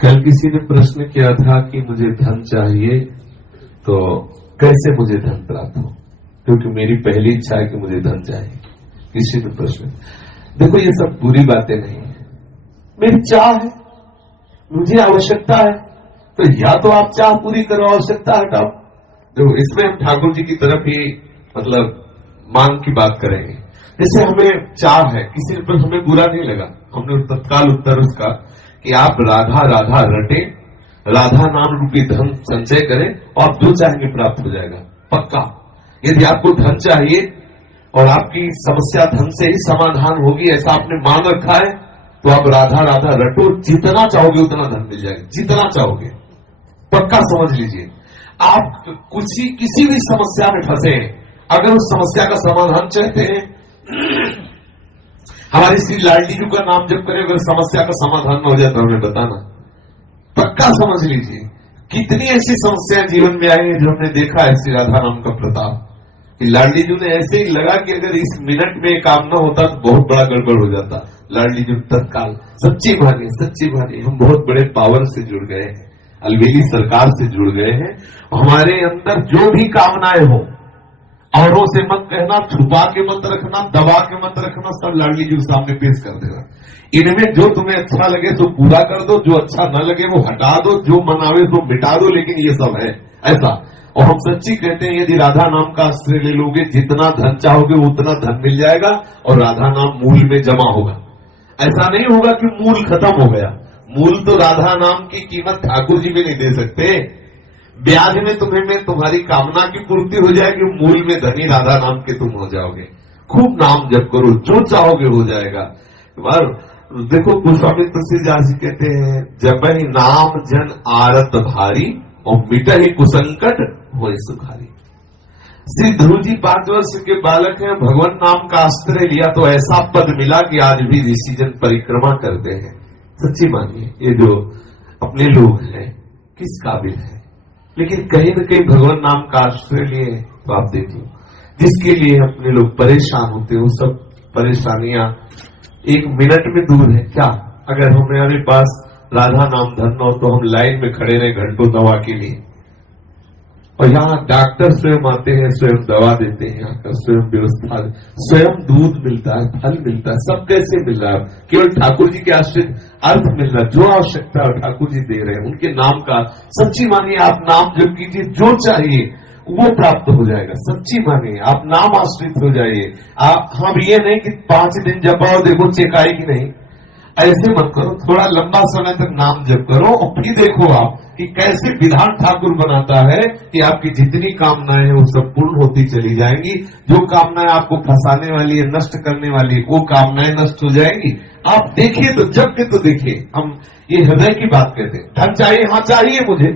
कल किसी ने प्रश्न किया था कि मुझे धन चाहिए तो कैसे मुझे धन प्राप्त हो, क्योंकि मेरी पहली इच्छा है कि मुझे धन चाहिए। किसी ने प्रश्न, देखो ये सब बुरी बातें नहीं है, मेरी चाह है, मुझे आवश्यकता है, तो या तो आप चाह पूरी करो, आवश्यकता हटाओ। देखो इसमें हम ठाकुर जी की तरफ ही मतलब मांग की बात करेंगे। जैसे हमें चाह है, किसी पर हमें बुरा नहीं लगा, हमने तत्काल उत्तर उसका कि आप राधा राधा रटे, राधा नाम रूपी धन संचय करें और जो चाहेंगे प्राप्त हो जाएगा पक्का। यदि आपको धन चाहिए और आपकी समस्या धन से ही समाधान होगी ऐसा आपने मान रखा है, तो आप राधा राधा रटो, जितना चाहोगे उतना धन मिल जाएगा, जितना चाहोगे पक्का समझ लीजिए। आप किसी भी समस्या में फंसे हैं, अगर उस समस्या का समाधान चाहते हैं, हमारी श्री लाडली जी का नाम जब करें, अगर समस्या का समाधान न हो जाए तो हमें बताना, पक्का समझ लीजिए। कितनी ऐसी समस्याएं जीवन में आई है जो हमने देखा है श्री राधा नाम का प्रताप, कि लाडली जी ने ऐसे ही लगा कि अगर इस मिनट में काम न होता तो बहुत बड़ा गड़बड़ हो जाता। लाडली जी तत्काल सच्ची भानी हम बहुत बड़े पावर से जुड़ गए हैं, अलवेली सरकार से जुड़ गए हैं। हमारे अंदर जो भी कामनाएं हो, औरों से मत कहना, छुपा के मत रखना, दबा के मत रखना, सब लाडली जी के सामने पेश कर देना। इनमें जो तुम्हें अच्छा लगे तो पूरा कर दो, जो अच्छा न लगे वो हटा दो, जो मनावे तो मिटा दो, लेकिन ये सब है ऐसा। और हम सच्ची कहते हैं, यदि राधा नाम का आश्रय ले लोगे, जितना धन चाहोगे उतना धन मिल जाएगा और राधा नाम मूल में जमा होगा। ऐसा नहीं होगा कि मूल खत्म हो गया, मूल तो राधा नाम की कीमत ठाकुर जी भी नहीं दे सकते। ब्याज में तुम्हारी कामना की पूर्ति हो जाएगी, मूल में धनी राधा नाम के तुम हो जाओगे। खूब नाम जप करो, जो चाहोगे हो जाएगा। और देखो गोस्वामी तुलसीदास जी कहते हैं, जब ही नाम जन आरत भारी और मिटा ही कुसंकट हो सुखारी। श्री ध्रुव जी 5 वर्ष के बालक हैं, भगवान नाम का आश्रय लिया तो ऐसा पद मिला कि आज भी ऋषिजन परिक्रमा करते हैं। सच्ची मानिए, ये जो अपने लोग हैं किस काबिल है, लेकिन कहीं न कहीं भगवान नाम का आश्रय लिए तो आप देख लो, जिसके लिए अपने लोग परेशान होते हैं, वो सब परेशानियां 1 मिनट में दूर है। क्या अगर हमारे पास राधा नाम धन हो तो हम लाइन में खड़े रहे घंटों दवा के लिए, और यहाँ डॉक्टर स्वयं आते हैं, स्वयं दवा देते हैं, यहाँ स्वयं व्यवस्था, स्वयं दूध मिलता है, फल मिलता है, सब कैसे मिल रहा है? केवल ठाकुर जी के आश्रित अर्थ मिल रहा है, जो आवश्यकता है ठाकुर जी दे रहे हैं, उनके नाम का। सच्ची मानिए, आप नाम जप कीजिए, जो चाहिए वो प्राप्त हो जाएगा। सच्ची मानिए, आप नाम आश्रित हो जाइए। हम ये नहीं कि 5 दिन जपाओ देखो चेक आएगी, नहीं, ऐसे मत करो। थोड़ा लंबा समय तक नाम जप करो और फिर देखो आप कि कैसे विधान ठाकुर बनाता है कि आपकी जितनी कामनाएं हैं वो सब पूर्ण होती चली जाएंगी। जो कामनाएं आपको फंसाने वाली है, नष्ट करने वाली, वो कामनाएं नष्ट हो जाएंगी। आप देखिए तो जब के तो देखिए, हम ये हृदय की बात कहते हैं। धन चाहिए, हाँ चाहिए मुझे,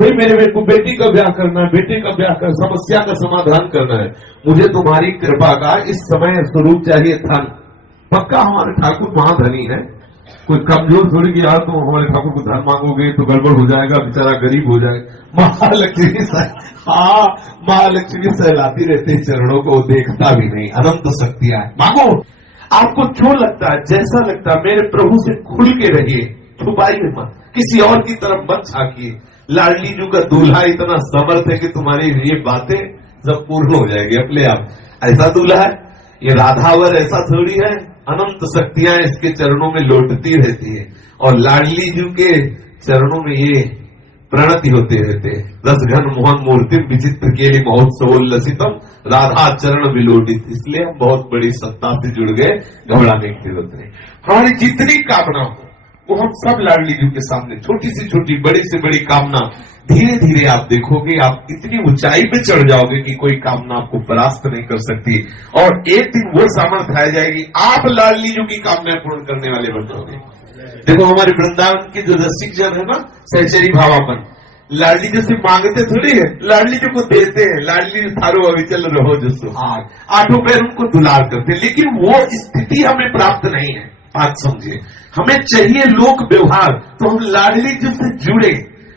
भाई मेरे को बेटी का ब्याह करना है, बेटे का ब्याह कर, समस्या का समाधान करना है, मुझे तुम्हारी कृपा का इस समय स्वरूप चाहिए धन। पक्का हमारे ठाकुर महाधनी है, कोई कमजोर थोड़ी कि यार तुम हमारे ठाकुर को धन मांगोगे तो गड़बड़ हो जाएगा, बेचारा गरीब हो जाएगा। महालक्ष्मी सहलाती रहते चरणों को, देखता भी नहीं, अनंत शक्तियां है। मांगो, आपको जो लगता है, जैसा लगता है, मेरे प्रभु से खुल के रहिए, छुपाइए मत, किसी और की तरफ मत झांकिए। लाडली जी का दूल्हा इतना समर्थ है कि तुम्हारी ये बातें सब पूर्ण हो जाएगी अपने आप। ऐसा दूल्हा है, ये राधावर ऐसा थोड़ी है, अनंत शक्तियां इसके चरणों में लौटती रहती है, और लाडली जी के चरणों में ये प्रणति होते रहते हैं। रस घन मोहन मूर्ति विचित्र के लिए महोत्सवोल्लसितम राधा चरण विलोडित। इसलिए हम बहुत बड़ी सत्ता से जुड़ गए, घबराने की जरूरत नहीं। हमारी जितनी कामना हो वो हम सब लाडली जी के सामने, छोटी से छोटी, बड़ी से बड़ी कामना, धीरे धीरे आप देखोगे आप इतनी ऊंचाई पे चढ़ जाओगे कि कोई कामना आपको परास्त नहीं कर सकती। और एक दिन वो सामर्थ्य आ जाएगी, आप लाडली जी की कामनाएं पूर्ण करने वाले बन जाओगे। देखो हमारे वृंदावन के जो रसिक जन है ना, सहचरी भावापन, लाडली जी से मांगते थोड़ी है, लाडली जी को देते हैं। लाडली जी थारो अविचल रहो जो सुहाग, 8 पैर उनको दुलार करते, लेकिन वो स्थिति हमें प्राप्त नहीं है। बात समझिए, हमें चाहिए लोक व्यवहार, तो हम लाडली जी से जुड़े,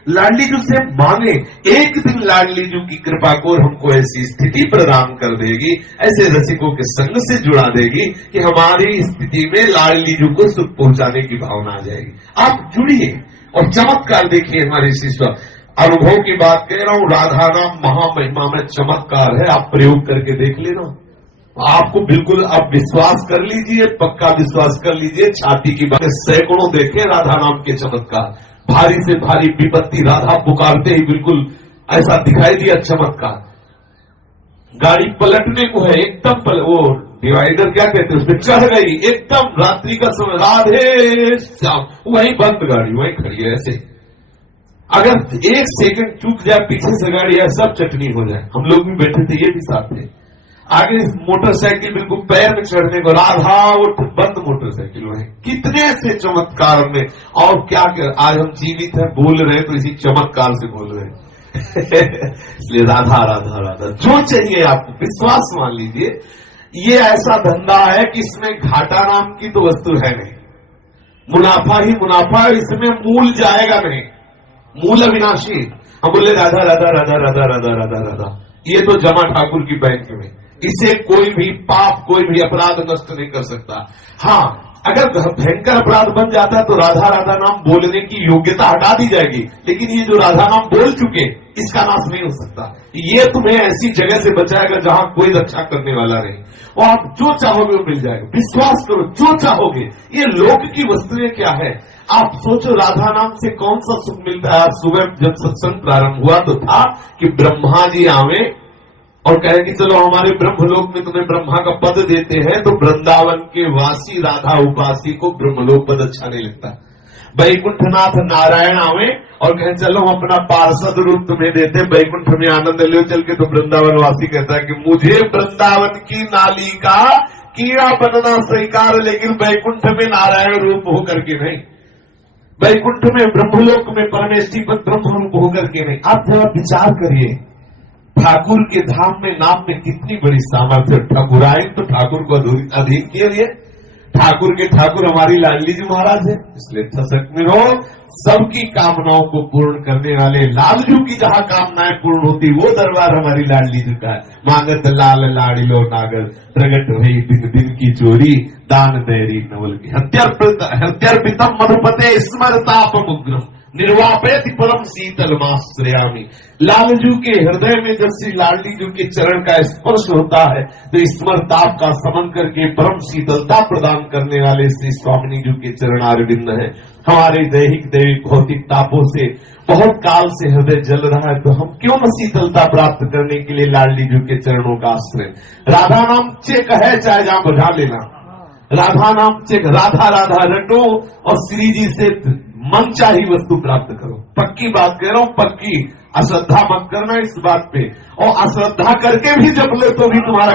लाडली जू से मांगे, एक दिन लाडली जू की कृपा को हमको ऐसी स्थिति प्रदान कर देगी, ऐसे रसिकों के संग से जुड़ा देगी कि हमारी स्थिति में लाडली जू को सुख पहुंचाने की भावना आ जाएगी। आप जुड़िए और चमत्कार देखिए हमारे शिष्य। अनुभव की बात कह रहा हूं, राधा नाम महामहिमा में चमत्कार है, आप प्रयोग करके देख लेना। आपको बिल्कुल आप विश्वास कर लीजिए, पक्का विश्वास कर लीजिए, छाती की बात। सैकड़ों देखे राधा नाम के चमत्कार, भारी से भारी विपत्ति राधा पुकारते ही बिल्कुल ऐसा दिखाई दिया चमत्कार। गाड़ी पलटने को है, एकदम वो डिवाइडर क्या कहते हैं, उसमें चढ़ गई, एकदम रात्रि का समय, राधे श्याम, वहीं बंद गाड़ी, वहीं खड़ी है। ऐसे अगर एक सेकंड चूक जाए पीछे से गाड़ी है, सब चटनी हो जाए। हम लोग भी बैठे थे, ये भी साथ थे। आगे मोटरसाइकिल बिल्कुल पैर में चढ़ने को, राधा वो बंद मोटरसाइकिल है। कितने ऐसे चमत्कार में, और क्या कर, आज हम जीवित हैं, बोल रहे हैं तो इसी चमत्कार से बोल रहे हैं। इसलिए राधा राधा राधा जो चाहिए आपको, विश्वास मान लीजिए। ये ऐसा धंधा है कि इसमें घाटा नाम की तो वस्तु है नहीं, मुनाफा ही मुनाफा, इसमें मूल जाएगा नहीं, मूल अविनाशी। हम बोले राधा राधा राधा राधा राधा राधा राधा, ये तो जमा ठाकुर की बैंक में, इसे कोई भी पाप, कोई भी अपराध नष्ट नहीं कर सकता। हाँ, अगर भयंकर अपराध बन जाता है तो राधा राधा नाम बोलने की योग्यता हटा दी जाएगी, लेकिन ये जो राधा नाम बोल चुके, इसका नाश नहीं हो सकता। ये तुम्हें ऐसी जगह से बचाएगा जहां कोई रक्षा करने वाला नहीं, और आप जो चाहोगे वो मिल जाएगा। विश्वास करो, जो चाहोगे। ये लोक की वस्तुएं क्या है, आप सोचो, राधा नाम से कौन सा सुख मिलता है। आज सुबह जब सत्संग प्रारंभ हुआ तो था कि ब्रह्मा जी आवे और कहे कि चलो हमारे ब्रह्मलोक में तुम्हें ब्रह्मा का पद देते हैं, तो वृंदावन के वासी राधा उपासी को ब्रह्मलोक पद अच्छा नहीं लगता। वैकुंठनाथ नारायण आवे और कहे चलो हम अपना पार्षद रूप तुम्हें देते, वैकुंठ में आनंद ले चल के, तो वृंदावन वासी कहता है कि मुझे वृंदावन की नाली का कीड़ा बनना स्वीकार, लेकिन वैकुंठ में नारायण रूप होकर के नहीं, वैकुंठ में ब्रह्मलोक में परमेष्ठी पद ब्रह्म रूप होकर के नहीं। आप जरा विचार करिए, ठाकुर के धाम में नाम में कितनी बड़ी सामर्थ्य। ठाकुराइन तो ठाकुर को अधीन किए लिए, ठाकुर के ठाकुर हमारी लाडली जी महाराज है। इसलिए सशक्त में हो, सबकी कामनाओं को पूर्ण करने वाले लालजू की जहां कामनाएं पूर्ण होती, वो दरबार हमारी लाडली जी का है। मांगत लाल लाड़िलो नागर, प्रगट हुई दिन दिन की चोरी, दान दैरी नवल की हत्यार्पितम मधुपते स्मरताप मुग्रम, निर्वापेति परम शीतल माश्रयामी। लालजू के हृदय में जब श्री लाडली जू के चरण का स्पर्श होता है तो स्मरताप का समन करके परम शीतलता प्रदान करने वाले श्री स्वामिनी जू के चरण अरविंद है। हमारे दैहिक दैविक भौतिक तापों से बहुत काल से हृदय जल रहा है, तो हम क्यों न शीतलता प्राप्त करने के लिए लाडली जू के चरणों का आश्रय। राधा नाम चेक है, चाहे जहां बजा लेना, राधा नाम चेक, राधा राधा रटो और श्री जी से मन चाही वस्तु प्राप्त करो। पक्की बात कह रहा हूं, पक्की। अश्रद्धा मत करना इस बात पे, और अश्रद्धा करके भी जब ले तो भी तुम्हारा